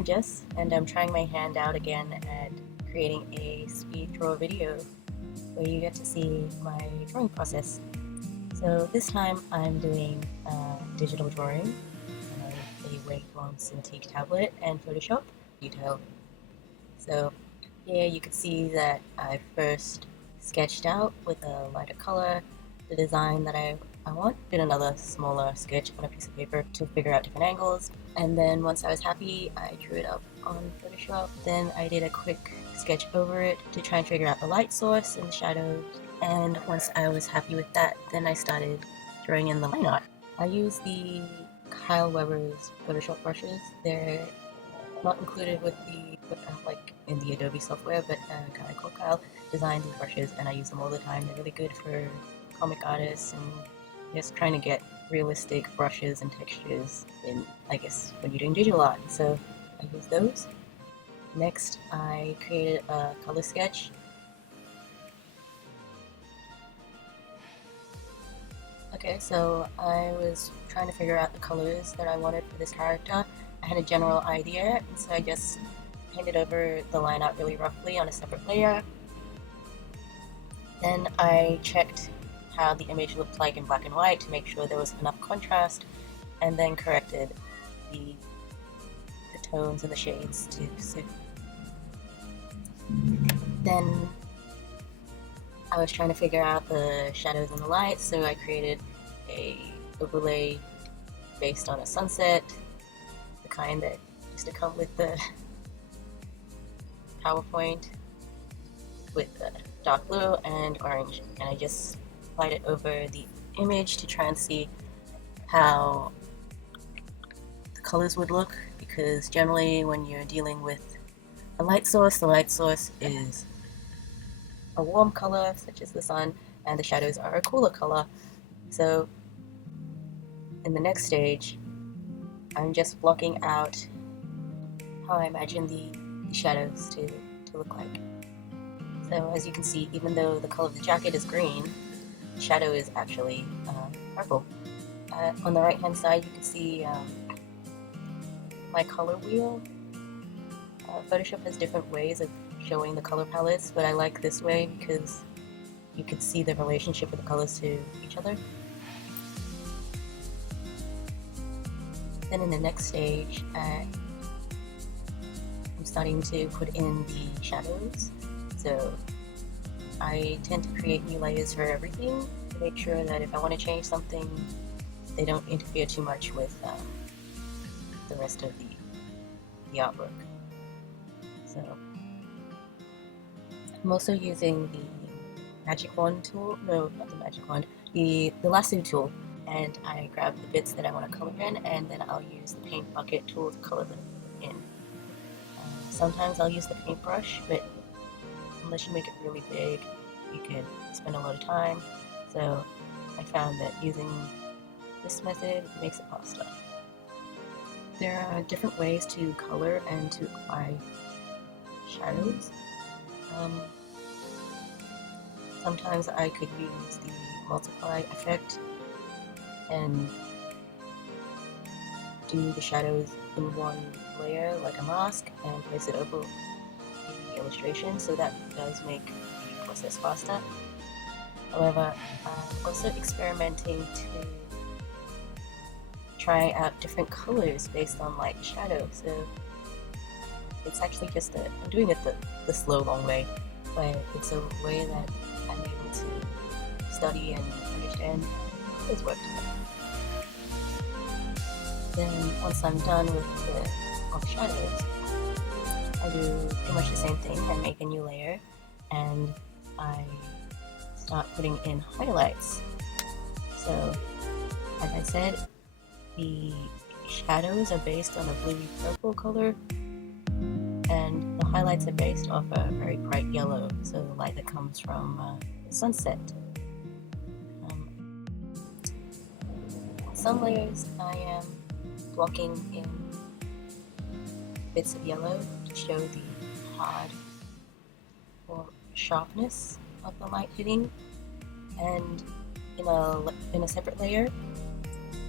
I'm Jess, and I'm trying my hand out again at creating a speed draw video where you get to see my drawing process. So this time I'm doing digital drawing on a Wacom Cintiq tablet and Photoshop detail. So here you can see that I first sketched out with a lighter color the design that I want, did another smaller sketch on a piece of paper to figure out different angles, and then once I was happy I drew it up on Photoshop. Then I did a quick sketch over it to try and figure out the light source and the shadows, and once I was happy with that, then I started drawing in the line art. I use the Kyle Weber's Photoshop brushes. They're not included with the like in the Adobe software, but a guy called Kyle designed these brushes and I use them all the time. They're really good for comic artists and just trying to get realistic brushes and textures in, I guess, when you're doing digital art. So I use those. Next, I created a color sketch. Okay, so I was trying to figure out the colors that I wanted for this character. I had a general idea, and so I just painted over the line art really roughly on a separate layer. Then I checked how the image looked like in black and white to make sure there was enough contrast, and then corrected the tones and the shades to suit. Then I was trying to figure out the shadows and the light, so I created a overlay based on a sunset, the kind that used to come with the PowerPoint, with dark blue and orange, and I just applied it over the image to try and see how the colors would look, because generally when you're dealing with a light source, the light source is a warm color such as the sun, and the shadows are a cooler color. So in the next stage I'm just blocking out how I imagine the shadows to look like. So as you can see, even though the color of the jacket is green, the shadow is actually purple. On the right hand side you can see my color wheel. Photoshop has different ways of showing the color palettes, but I like this way because you can see the relationship of the colors to each other. Then in the next stage, I'm starting to put in the shadows. So I tend to create new layers for everything to make sure that if I want to change something, they don't interfere too much with the rest of the artwork. So I'm also using the magic wand tool, no, not the magic wand, the lasso tool, and I grab the bits that I want to color in, and then I'll use the paint bucket tool to color them in. Sometimes I'll use the paintbrush, but unless you make it really big, you could spend a lot of time. So I found that using this method makes it faster. There are different ways to color and to apply shadows. Sometimes I could use the multiply effect and do the shadows in one layer like a mask and place it over the illustration, so that does make the process faster. However, I'm also experimenting to try out different colors based on light and shadow, so it's actually just I'm doing it the slow long way, but it's a way that I'm able to study and understand how things work together. Then once I'm done with all the shadows, I do pretty much the same thing. I make a new layer and I start putting in highlights. So as I said, the shadows are based on a bluey purple color, and the highlights are based off a very bright yellow, so the light that comes from the sunset. Some layers I am blocking in bits of yellow to show the hard or sharpness of the light hitting, and in a separate layer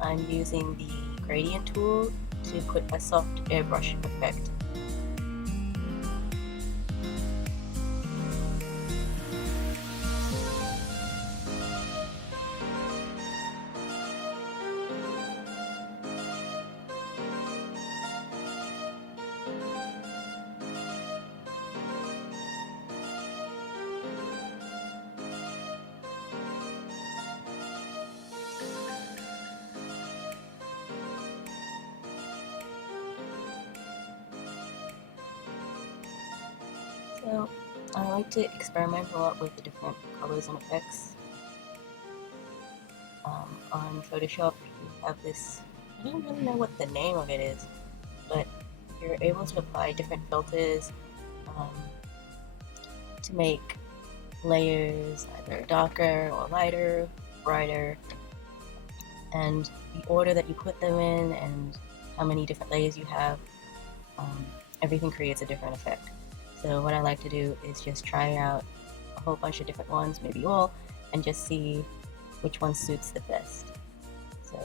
I'm using the gradient tool to put a soft airbrush effect So I like to experiment a lot with the different colors and effects. On Photoshop, you have this, I don't really know what the name of it is, but you're able to apply different filters um, to make layers either darker or lighter, brighter, and the order that you put them in and how many different layers you have, everything creates a different effect. So what I like to do is just try out a whole bunch of different ones, maybe all, and just see which one suits the best. So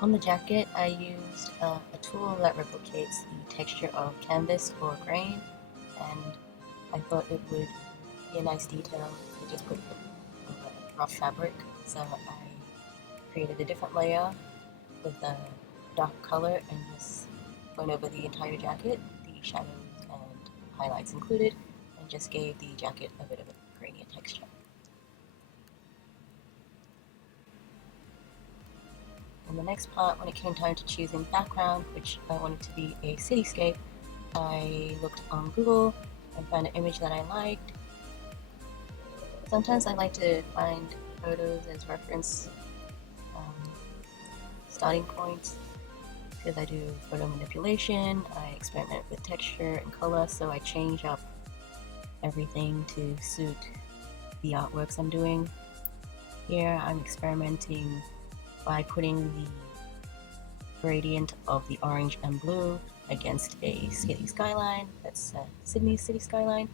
on the jacket, I used a tool that replicates the texture of canvas or grain, and I thought it would be a nice detail to just put it on the rough fabric. So I created a different layer with a dark color and just went over the entire jacket, the shadows and highlights included, and just gave the jacket a bit of a grainy texture. In the next part, when it came time to choosing background, which I wanted to be a cityscape, I looked on Google and found an image that I liked. Sometimes I like to find photos as reference starting points because I do photo manipulation, I experiment with texture and color, so I change up everything to suit the artworks I'm doing. Here I'm experimenting by putting the gradient of the orange and blue against a city skyline, that's Sydney city skyline,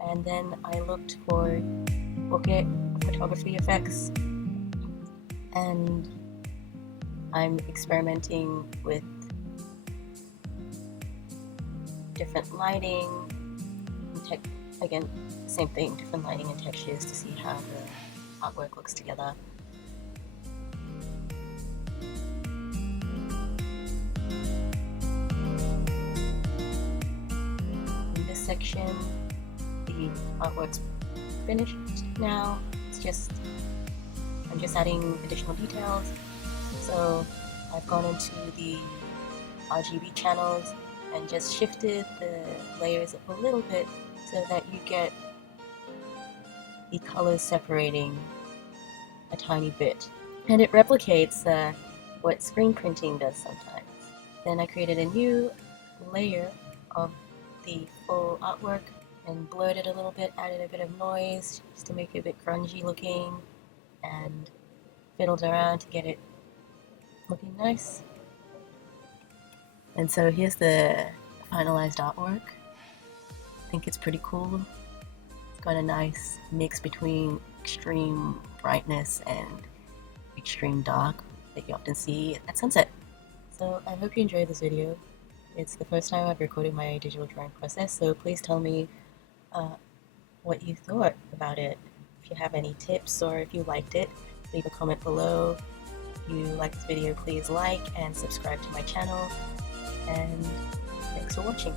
and then I looked for bokeh photography effects, and I'm experimenting with different lighting, again, same thing, different lighting and textures to see how the artwork looks together. In this section, the artwork's finished now. I'm just adding additional details. So I've gone into the RGB channels and just shifted the layers up a little bit so that you get the colors separating a tiny bit. And it replicates what screen printing does sometimes. Then I created a new layer of the full artwork and blurred it a little bit, added a bit of noise just to make it a bit grungy looking, and fiddled around to get it looking nice. And so here's the finalized artwork. I think it's pretty cool. It's got a nice mix between extreme brightness and extreme dark that you often see at sunset. So I hope you enjoyed this video. It's the first time I've recorded my digital drawing process, so please tell me uh, what you thought about it. If you have any tips or if you liked it, leave a comment below. If you like this video, please like and subscribe to my channel. And thanks for watching.